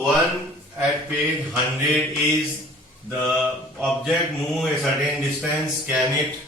1 at page 100 is the object move a certain distance. Can it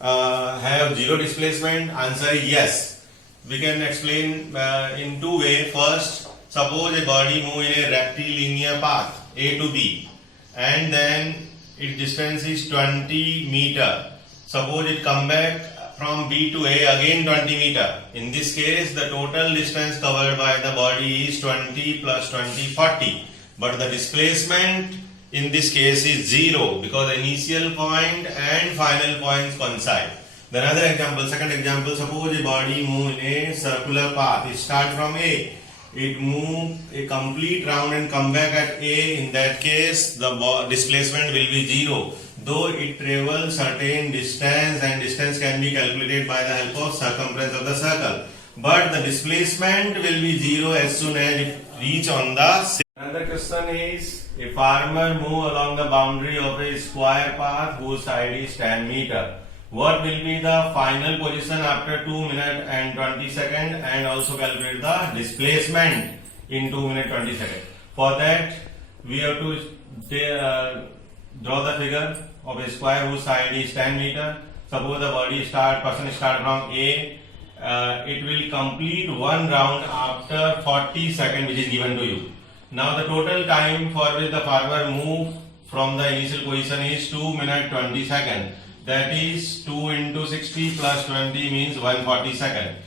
have zero displacement? Answer is yes. We can explain in two ways. First, suppose a body move in a rectilinear path A to B and then its distance is 20 meter. Suppose it come back from B to A again 20 meter. In this case, the total distance covered by the body is 20 plus 20, 40. But the displacement in this case is 0 because the initial point and final points coincide. Then another example, second example, suppose a body move in a circular path. It start from A. It move a complete round and come back at A. In that case, the displacement will be 0. Though it travels certain distance and distance can be calculated by the help of circumference of the circle. But the displacement will be 0 as soon as it reach on the. Another question is, a farmer move along the boundary of a square path whose side is 10 meter. What will be the final position after 2 minutes and 20 seconds, and also calculate the displacement in 2 minutes 20 seconds. For that, we have to draw the figure of a square whose side is 10 meter. Suppose the person start from A. It will complete one round after 40 seconds, which is given to you. Now the total time for which the farmer move from the initial position is 2 minutes 20 seconds. That is 2 into 60 plus 20 means 140 seconds.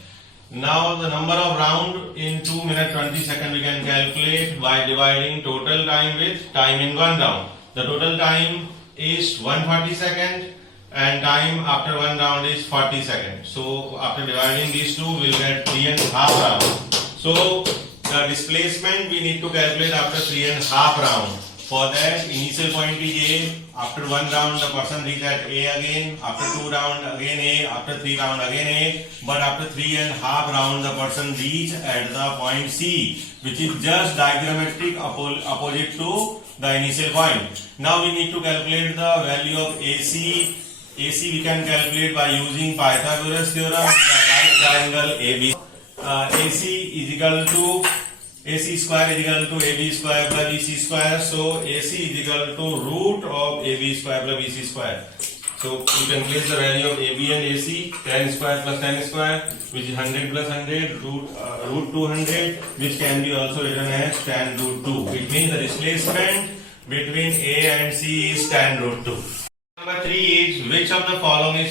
Now the number of round in 2 minutes 20 seconds we can calculate by dividing total time with time in one round. The total time is 140 seconds and time after one round is 40 seconds. So after dividing these two, we will get 3.5 rounds. So the displacement we need to calculate after 3.5 rounds. For that, initial point is A. After one round, the person reach at A again. After 2 round again A. After 3 round again A. But after 3.5 rounds, the person reach at the point C, which is just diagrammatic opposite to the initial point. Now we need to calculate the value of AC. AC we can calculate by using Pythagoras theorem. The right triangle AB. AC is equal to AC square is equal to AB square plus BC square. So AC is equal to root of AB square plus BC square. So you can place the value of AB and AC, 10 square plus 10 square, which is 100 plus 100, root 200, which can be also written as tan root 2. It means the displacement between A and C is tan root 2. Number 3 is, which of the following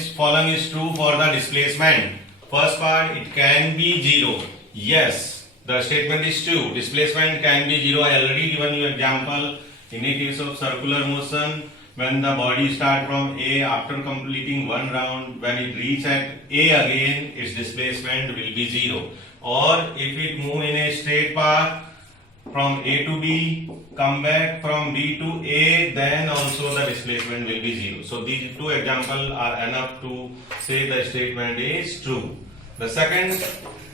is true for the displacement? First part, it can be 0. Yes. The statement is true. Displacement can be 0. I already given you example. In a case of circular motion, when the body start from A, after completing one round, when it reach at A again, its displacement will be 0. Or if it move in a straight path from A to B, come back from B to A, then also the displacement will be 0. So these two examples are enough to say the statement is true. The second,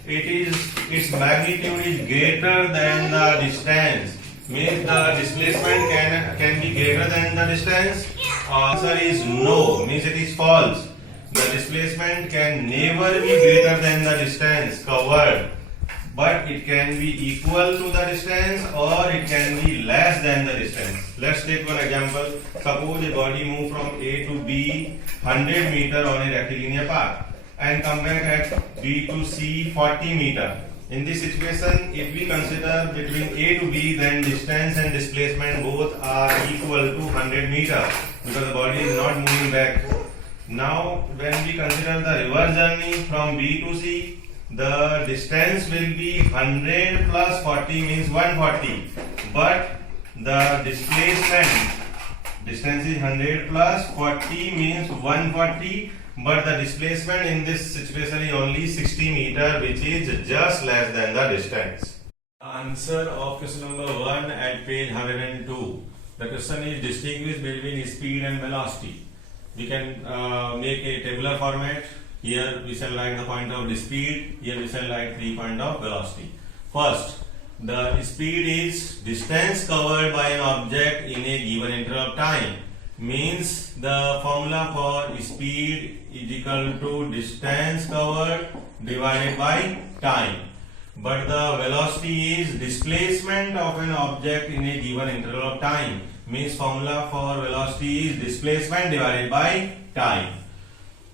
its magnitude is greater than the distance. Means the displacement can be greater than the distance. Answer is no. Means it is false. The displacement can never be greater than the distance covered, but it can be equal to the distance or it can be less than the distance. Let's take one example. Suppose a body move from A to B 100 meter on a rectilinear path and come back at B to C 40 meter. In this situation, if we consider between A to B, then distance and displacement both are equal to 100 meter because the body is not moving back. Now, when we consider the reverse journey from B to C, the distance will be 100 plus 40 means 140. But the displacement, distance is 100 plus 40 means 140. But the displacement in this situation is only 60 meter, which is just less than the distance. Answer of question number 1 at page 102. The question is, distinguish between speed and velocity. We can make a tabular format. Here we shall write the point of the speed. Here we shall write 3 point of velocity. First, the speed is distance covered by an object in a given interval of time. Means the formula for speed is equal to distance covered divided by time. but the velocity is displacement of an object in a given interval of time. Means formula for velocity is displacement divided by time.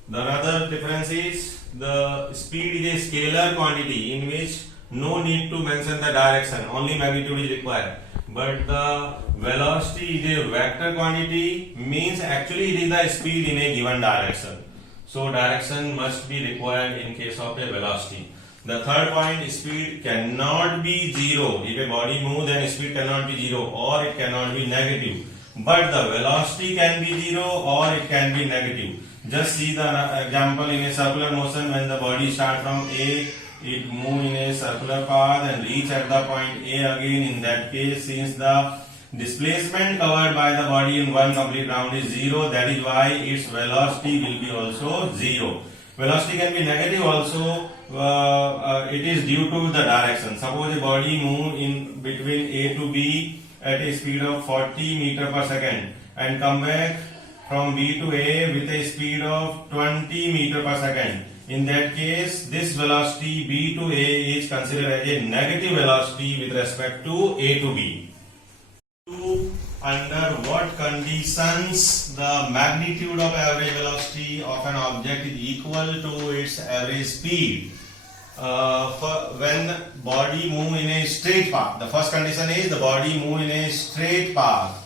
The other difference is the speed is a scalar quantity in which no need to mention the direction, only magnitude is required. But the velocity is a vector quantity, means actually it is the speed in a given direction. So direction must be required in case of a velocity. The third point, speed cannot be zero. If a body moves, then speed cannot be zero or it cannot be negative. But the velocity can be zero or it can be negative. Just see the example in a circular motion. When the body starts from A, it moves in a circular path and reach at the point A again. In that case, since the displacement covered by the body in one complete round is zero, that is why its velocity will be also zero. Velocity can be negative also. It is due to the direction. Suppose a body move in between A to B at a speed of 40 meter per second and come back from B to A with a speed of 20 meter per second. In that case, this velocity B to A is considered as a negative velocity with respect to A to B. Under what conditions the magnitude of average velocity of an object is equal to its average speed? When body move in a straight path, the first condition is the body move in a straight path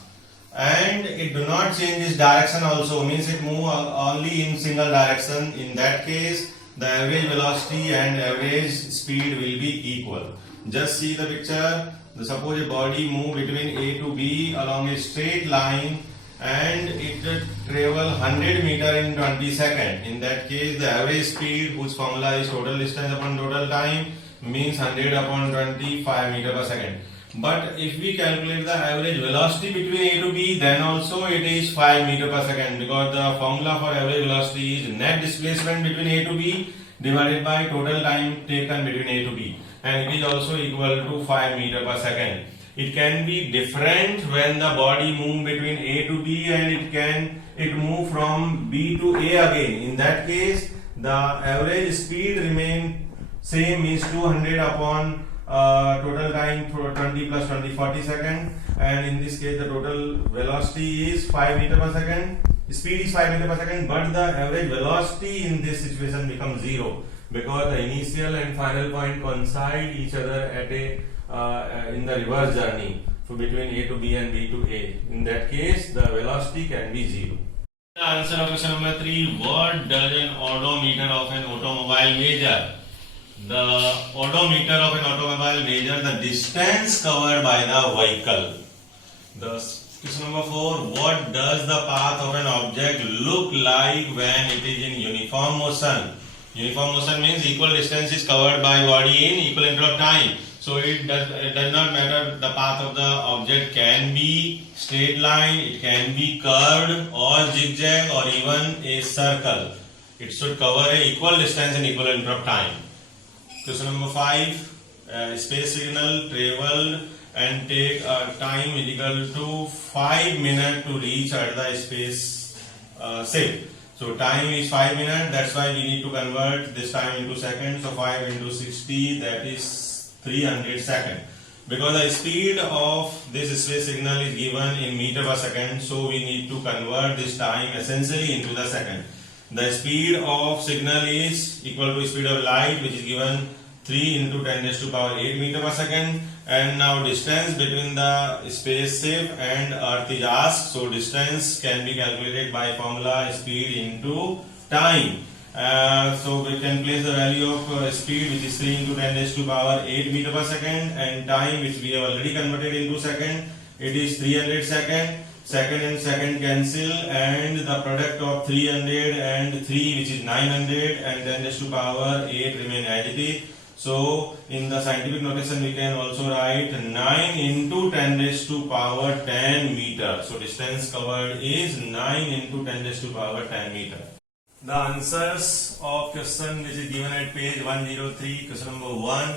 and it do not change its direction also, means it move only in single direction. In that case, the average velocity and average speed will be equal. Just see the picture. Suppose a body move between A to B along a straight line and it travel 100 meter in 20 seconds. In that case, the average speed, whose formula is total distance upon total time, means 100 upon 25 meter per second. But if we calculate the average velocity between A to B, then also it is 5 meter per second, because the formula for average velocity is net displacement between A to B divided by total time taken between A to B, and it is also equal to 5 meter per second. It can be different when the body move between A to B and it move from B to A again. In that case, the average speed remain same, means 200 upon total time for 20 plus 20, 40 seconds, and in this case the total velocity is 5 meter per second. Speed is 5 meter per second, but the average velocity in this situation becomes zero, because the initial and final point coincide each other at a in the reverse journey, so between A to B and B to A. In that case, the velocity can be zero. The answer of question number 3: what does an odometer of an automobile measure? The odometer of an automobile measures the distance covered by the vehicle. The question number 4: what does the path of an object look like when it is in uniform motion? Uniform motion means equal distance is covered by body in equal interval of time. So it does not matter, the path of the object can be straight line, it can be curved or zigzag or even a circle. It should cover a equal distance in equal interval of time. Question number 5: space signal traveled and take a time equal to 5 minutes to reach at the space ship. So time is 5 minutes, that's why we need to convert this time into seconds. So 5 into 60, that is 300 seconds. Because the speed of this space signal is given in meter per second, so we need to convert this time essentially into the second. The speed of signal is equal to speed of light, which is given 3 into 10 raised to power 8 meter per second. And now distance between the spaceship and Earth is asked. So distance can be calculated by formula speed into time. So we can place the value of speed, which is 3 into 10 raised to power 8 meter per second, and time, which we have already converted into second. It is 300 seconds. Second and second cancel, and the product of 300 and 3, which is 900, and 10 raised to power 8 remain as it is. So in the scientific notation we can also write 9 into 10 raised to power 10 meter. So distance covered is 9 into 10 raised to power 10 meter. The answers of question which is given at page 103, question number 1: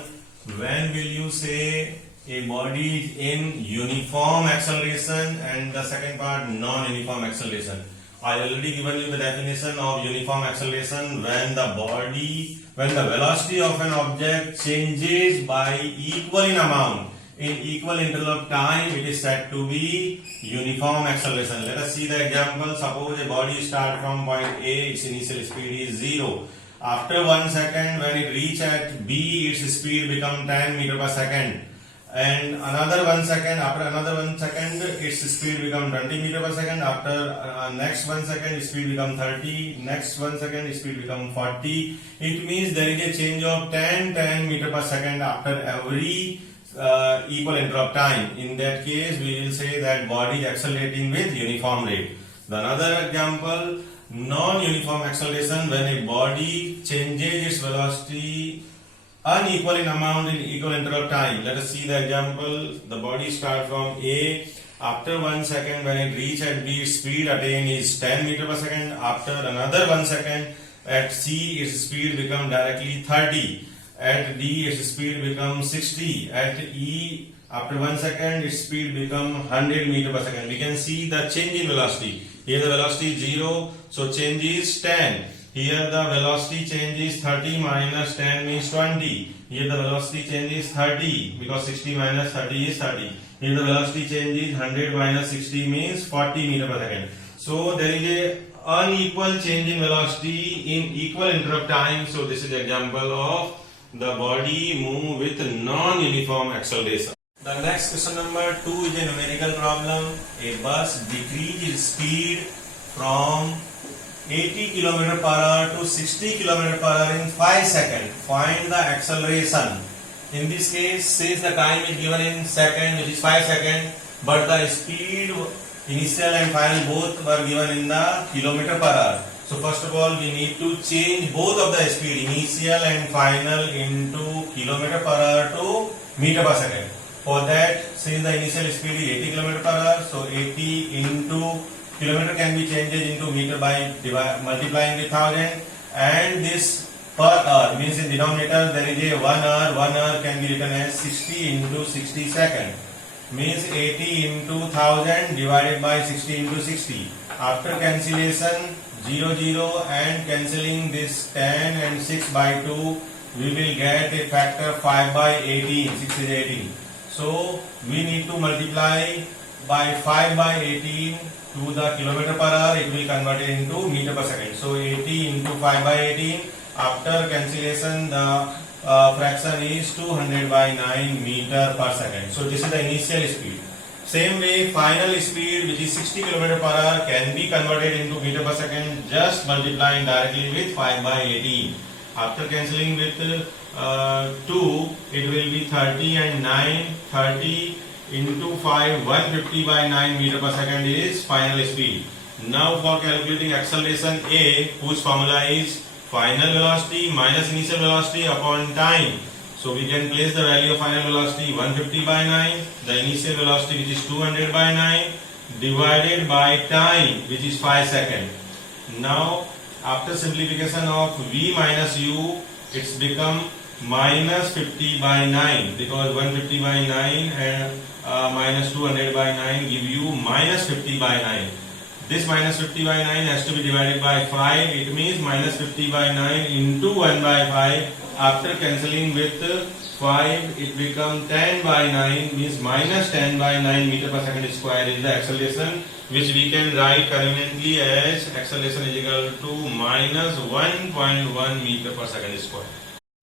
when will you say a body is in uniform acceleration, and the second part non-uniform acceleration? I already given you the definition of uniform acceleration: when the body when the velocity of an object changes by equal in amount in equal interval of time, it is said to be uniform acceleration. Let us see the example. Suppose a body starts from point A, its initial speed is 0. After 1 second, when it reaches at B, its speed becomes 10 meter per second. And another 1 second, after another 1 second, its speed becomes 20 meter per second. After next 1 second, its speed becomes 30. Next 1 second, its speed becomes 40. It means there is a change of 10 meter per second after every equal interval of time. In that case, we will say that body is accelerating with uniform rate. The another example, non-uniform acceleration, when a body changes its velocity unequal in amount in equal interval of time. Let us see the example. The body starts from A. After 1 second, when it reaches at B, its speed attained is 10 meter per second. After another 1 second, at C, its speed becomes directly 30. At D, its speed becomes 60. At E, after 1 second, its speed becomes 100 meter per second. We can see the change in velocity. Here the velocity is 0, so change is 10. Here the velocity change is 30 minus 10 means 20. Here the velocity change is 30 because 60 minus 30 is 30. Here the velocity change is 100 minus 60 means 40 meter per second. So there is a unequal change in velocity in equal interval of time. So this is the example of the body move with non-uniform acceleration. The next question number 2 is a numerical problem. A bus decreases speed from 80 km per hour to 60 km per hour in 5 seconds. Find the acceleration. In this case, since the time is given in second, which is 5 seconds, but the speed initial and final both were given in the kilometer per hour. So first of all, we need to change both of the speed, initial and final, into kilometer per hour to meter per second. For that, since the initial speed is 80 km per hour, so 80 into kilometer can be changed into meter by multiplying with 1000, and this per hour means in denominator there is a 1 hour. 1 hour can be written as 60 into 60 seconds, means 80 into 1000 divided by 60 into 60. After cancellation, 0 and cancelling this 10 and 6 by 2, we will get a factor 5 by 18. 6 is 18. So we need to multiply by 5 by 18 to the kilometer per hour. It will convert it into meter per second. So 80 into 5 by 18. After cancellation, the fraction is 200 by 9 meter per second. So this is the initial speed. Same way, final speed, which is 60 km per hour, can be converted into meter per second just multiplying directly with 5 by 18. After cancelling with 2, it will be 30 and 9. 30 into 5, 150 by 9 meter per second is final speed. Now for calculating acceleration A, whose formula is final velocity minus initial velocity upon time. So we can place the value of final velocity 150 by 9, the initial velocity which is 200 by 9 divided by time which is 5 seconds. Now after simplification of V minus U, it's become minus 50 by 9 because 150 by 9 and minus 200 by 9 give you minus 50 by 9. This minus 50 by 9 has to be divided by 5. It means minus 50 by 9 into 1 by 5. After cancelling with 5, it becomes 10 by 9, means minus 10 by 9 meter per second square is the acceleration, which we can write conveniently as acceleration is equal to minus 1.1 meter per second square.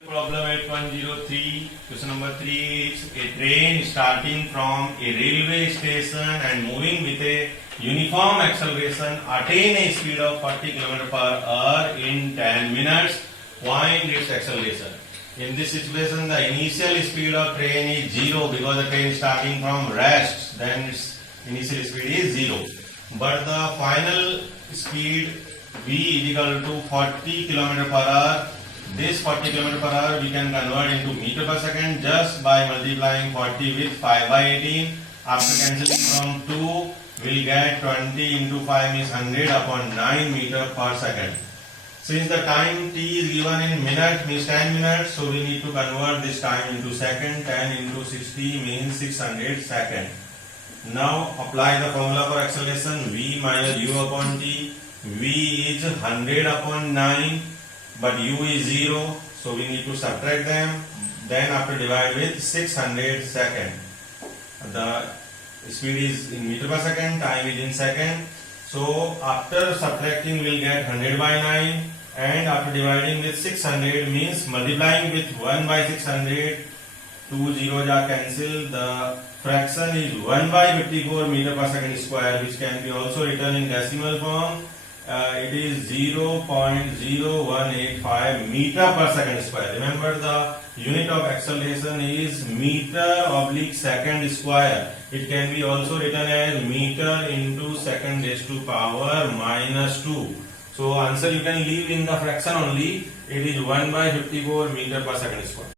Problem 8103, question number 3 is a train starting from a railway station and moving with a uniform acceleration attain a speed of 40 km per hour in 10 minutes. Find its acceleration. In this situation, the initial speed of train is 0 because the train is starting from rest, then its initial speed is 0. But the final speed V is equal to 40 km per hour. This 40 km per hour we can convert into meter per second just by multiplying 40 with 5 by 18. After cancelling from 2, we'll get 20 into 5 is 100 upon 9 meter per second. Since the time t is given in minute means 10 minutes, so we need to convert this time into second. 10 into 60 means 600 seconds. Now apply the formula for acceleration V minus U upon t. V is 100 upon 9, but U is 0, So we need to subtract them. Then after divide with 600 second. The speed is in meter per second, time is in second. So after subtracting we'll get 100 by 9, and after dividing with 600 means multiplying with 1 by 600, 2 zeros are cancelled. The fraction is 1 by 54 meter per second square, which can be also written in decimal form. It is 0.0185 meter per second square. Remember, the unit of acceleration is meter oblique second square. It can be also written as meter into second raised to power minus 2. So answer you can leave in the fraction only. It is 1 by 54 meter per second square.